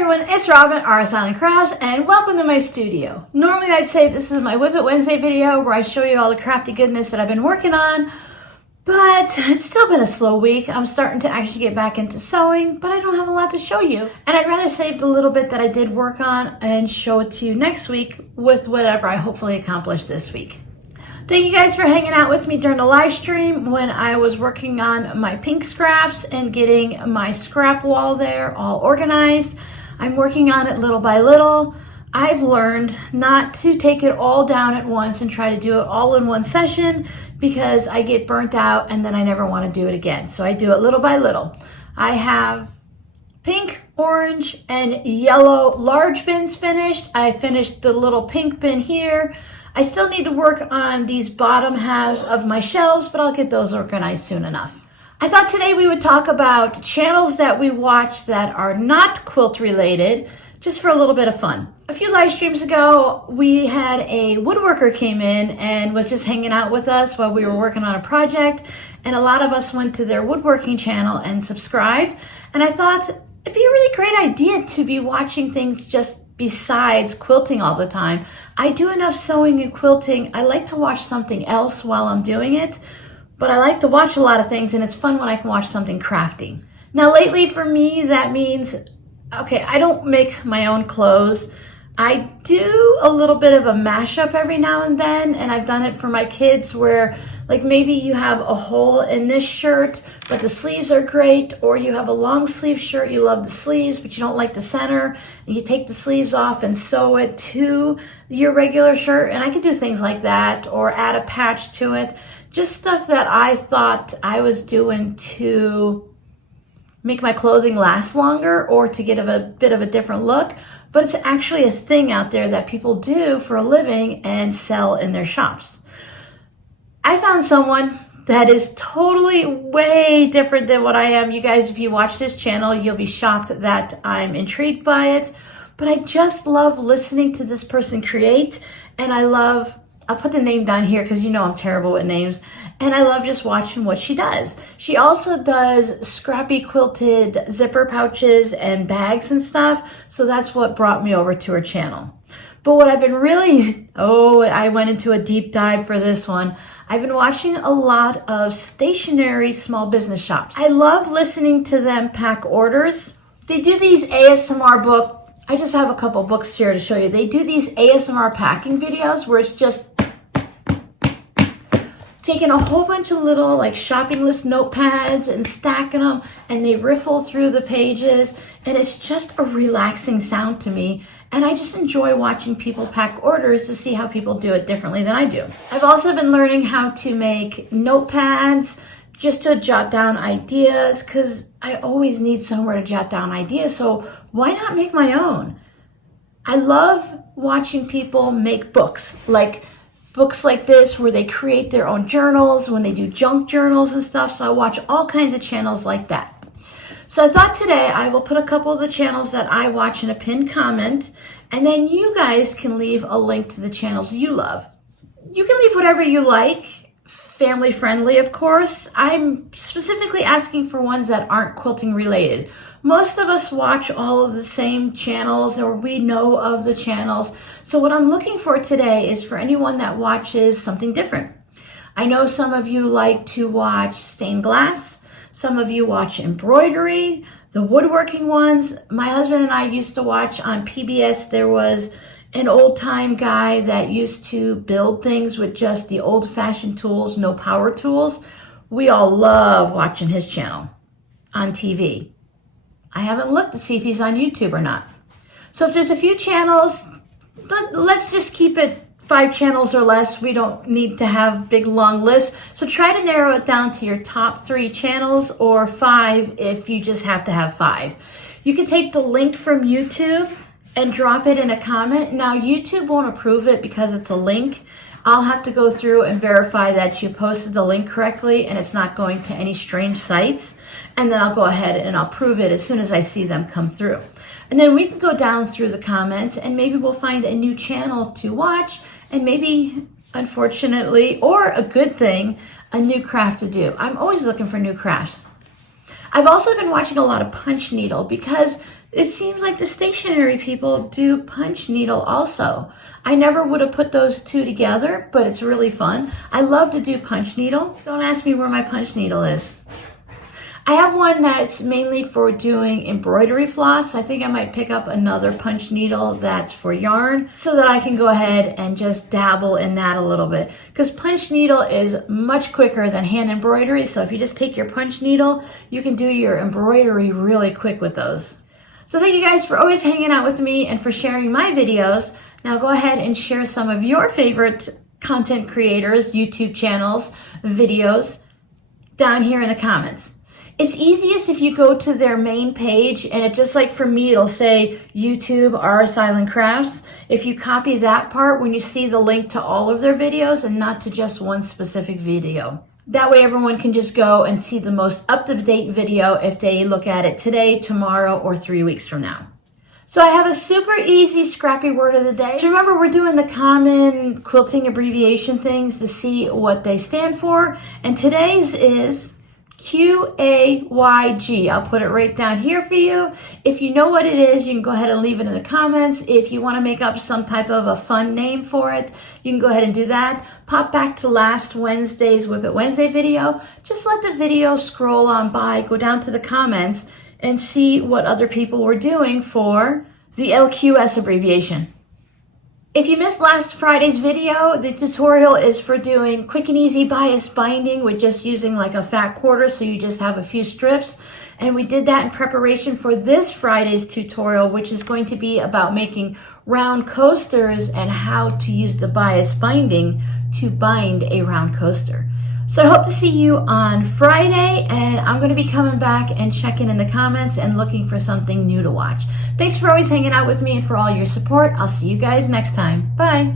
everyone, it's Robin, Art Silent Crafts, and welcome to my studio. Normally I'd say this is my Whip It Wednesday video where I show you all the crafty goodness that I've been working on, but it's still been a slow week. I'm starting to actually get back into sewing, but I don't have a lot to show you. And I'd rather save the little bit that I did work on and show it to you next week with whatever I hopefully accomplish this week. Thank you guys for hanging out with me during the live stream when I was working on my pink scraps and getting my scrap wall there all organized. I'm working on it little by little. I've learned not to take it all down at once and try to do it all in one session because I get burnt out and then I never want to do it again. So I do it little by little. I have pink, orange, and yellow large bins finished. I finished the little pink bin here. I still need to work on these bottom halves of my shelves, but I'll get those organized soon enough. I thought today we would talk about channels that we watch that are not quilt related, just for a little bit of fun. A few live streams ago, we had a woodworker came in and was just hanging out with us while we were working on a project, and a lot of us went to their woodworking channel and subscribed, and I thought it'd be a really great idea to be watching things just besides quilting all the time. I do enough sewing and quilting. I like to watch something else while I'm doing it, but I like to watch a lot of things, and it's fun when I can watch something crafty. Now lately for me, that means, okay, I don't make my own clothes. I do a little bit of a mashup every now and then, and I've done it for my kids where like maybe you have a hole in this shirt, but the sleeves are great, or you have a long sleeve shirt, you love the sleeves, but you don't like the center, and you take the sleeves off and sew it to your regular shirt, and I could do things like that, or add a patch to it. Just stuff that I thought I was doing to make my clothing last longer or to get a bit of a different look, but it's actually a thing out there that people do for a living and sell in their shops. I found someone that is totally way different than what I am. You guys, if you watch this channel, you'll be shocked that I'm intrigued by it, but I just love listening to this person create, and I'll put the name down here because you know I'm terrible with names, and I love just watching what she does. She also does scrappy quilted zipper pouches and bags and stuff, so that's what brought me over to her channel. But what I've been really, I went into a deep dive for this one. I've been watching a lot of stationary small business shops. I love listening to them pack orders. They do these ASMR book. I just have a couple books here to show you. They do these ASMR packing videos where it's just taking a whole bunch of little like shopping list notepads and stacking them, and they riffle through the pages, and it's just a relaxing sound to me. And I just enjoy watching people pack orders to see how people do it differently than I do. I've also been learning how to make notepads just to jot down ideas, because I always need somewhere to jot down ideas, so why not make my own? I love watching people make books like this where they create their own journals, when they do junk journals and stuff, so I watch all kinds of channels like that. So I thought today I will put a couple of the channels that I watch in a pinned comment, and then you guys can leave a link to the channels you love. You can leave whatever you like, family friendly of course. I'm specifically asking for ones that aren't quilting related. Most of us watch all of the same channels, or we know of the channels. So what I'm looking for today is for anyone that watches something different. I know some of you like to watch stained glass. Some of you watch embroidery, the woodworking ones. My husband and I used to watch on PBS. There was an old time guy that used to build things with just the old fashioned tools, no power tools. We all love watching his channel on TV. I haven't looked to see if he's on YouTube or not. So if there's a few channels, let's just keep it 5 channels or less. We don't need to have big long lists. So try to narrow it down to your top 3 channels, or 5 if you just have to have 5. You can take the link from YouTube and drop it in a comment. Now YouTube won't approve it because it's a link. I'll have to go through and verify that you posted the link correctly and it's not going to any strange sites. And then I'll go ahead and I'll prove it as soon as I see them come through. And then we can go down through the comments and maybe we'll find a new channel to watch, and maybe, unfortunately, or a good thing, a new craft to do. I'm always looking for new crafts. I've also been watching a lot of punch needle because it seems like the stationery people do punch needle also. I never would have put those two together, but it's really fun. I love to do punch needle. Don't ask me where my punch needle is. I have one that's mainly for doing embroidery floss. I think I might pick up another punch needle that's for yarn so that I can go ahead and just dabble in that a little bit. Because punch needle is much quicker than hand embroidery. So if you just take your punch needle, you can do your embroidery really quick with those. So thank you guys for always hanging out with me and for sharing my videos. Now go ahead and share some of your favorite content creators, YouTube channels, videos down here in the comments. It's easiest if you go to their main page and it just like for me, it'll say YouTube R Silent Crafts. If you copy that part when you see the link to all of their videos and not to just one specific video. That way everyone can just go and see the most up-to-date video if they look at it today, tomorrow, or 3 weeks from now. So I have a super easy scrappy word of the day. So remember, we're doing the common quilting abbreviation things to see what they stand for. And today's is QAYG. I'll put it right down here for you. If you know what it is, you can go ahead and leave it in the comments. If you want to make up some type of a fun name for it, you can go ahead and do that. Pop back to last Wednesday's Whip It Wednesday video. Just let the video scroll on by, go down to the comments, and see what other people were doing for the LQS abbreviation. If you missed last Friday's video, the tutorial is for doing quick and easy bias binding with just using like a fat quarter, so you just have a few strips. And we did that in preparation for this Friday's tutorial, which is going to be about making round coasters and how to use the bias binding to bind a round coaster. So I hope to see you on Friday, and I'm going to be coming back and checking in the comments and looking for something new to watch. Thanks for always hanging out with me and for all your support. I'll see you guys next time. Bye.